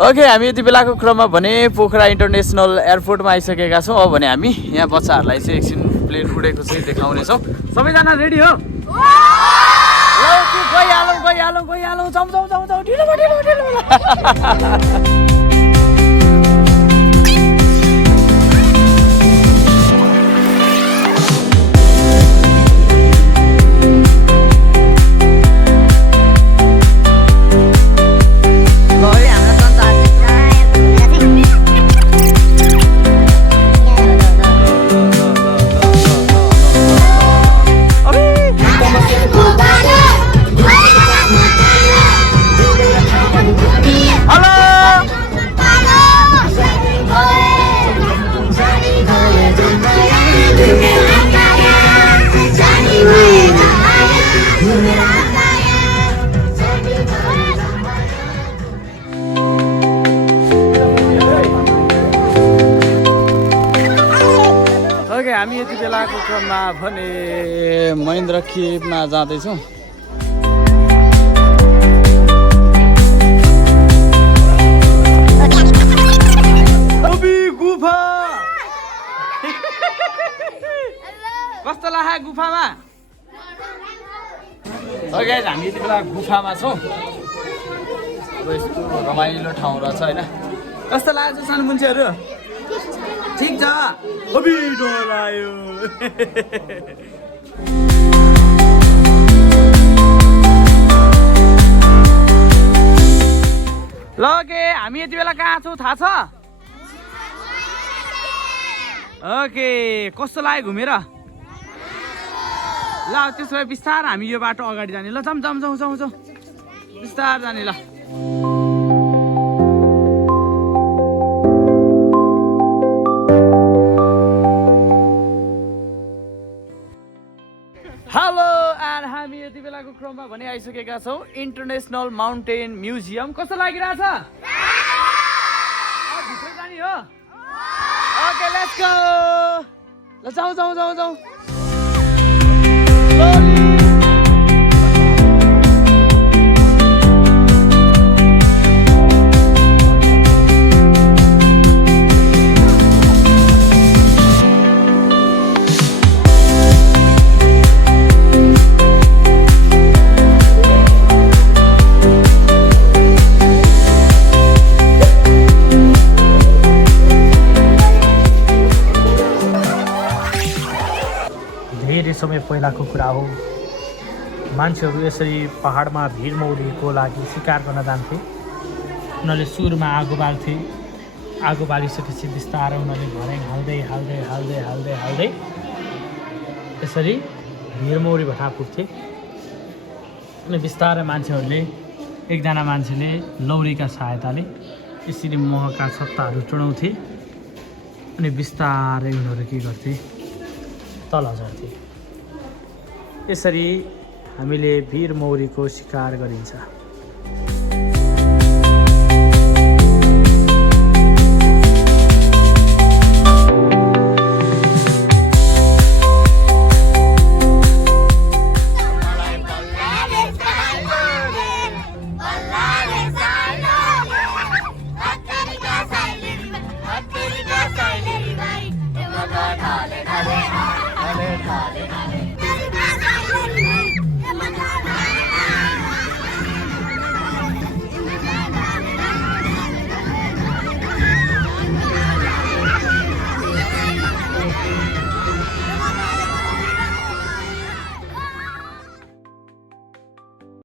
Okay हामी यति बेलाको क्रममा भने पोखरा इन्टरनेसनल एयरपोर्टमा आइसकेका छौँ। अब भने हामी यहाँ बच्चाहरूलाई चाहिँ एकछिन प्लेन उडेको चाहिँ देखाउनेछौँ। सबैजना रेडी हो? गइहालौँ जाउँ ढिलो हामी यति बेलाको क्रममा भने महेन्द्र खेपमा जाँदैछौँ। गुफा कस्तो लाग्यो गुफामा? ओके हामी यति बेला गुफामा छौँ। अब यस्तो रमाइलो ठाउँ रहेछ होइन? कस्तो लाग्छ सानो मान्छेहरू? ठिक छ? अबि डर आयो। ल ओके हामी यति बेला कहाँ छौँ थाहा छ? ओके कस्तो लाग्यो घुमेर? ल त्यसो भए बिस्तार हामी यो बाटो अगाडि जाने। ल जाउँ बिस्तार जाने। ल हेलो एन्ड हामी यति बेलाको क्रममा भने आइसकेका छौँ इन्टरनेसनल माउन्टेन म्युजियम। कस्तो लागिरहेछ? भित्र जाने हो? Okay let's go. ल जाउँ धेरै समय पहिलाको कुरा हो। मान्छेहरू यसरी पहाडमा भिर मौरीको लागि शिकार गर्न जान्थे। उनीहरूले सुरुमा आगो बाल्थे। आगो बालिसकेपछि बिस्तारै उनीहरूले घरेङ हाल्दै यसरी भिर मौरी भट्टा पुग्थे। अनि बिस्तारै मान्छेहरूले एकजना मान्छेले लौरीका सहायताले यसरी महका सत्ताहरू चढाउँथे। अनि बिस्तारै उनीहरू के गर्थे? तल झर्थे। यसरी हामीले भिर मौरीको शिकार गरिन्छ।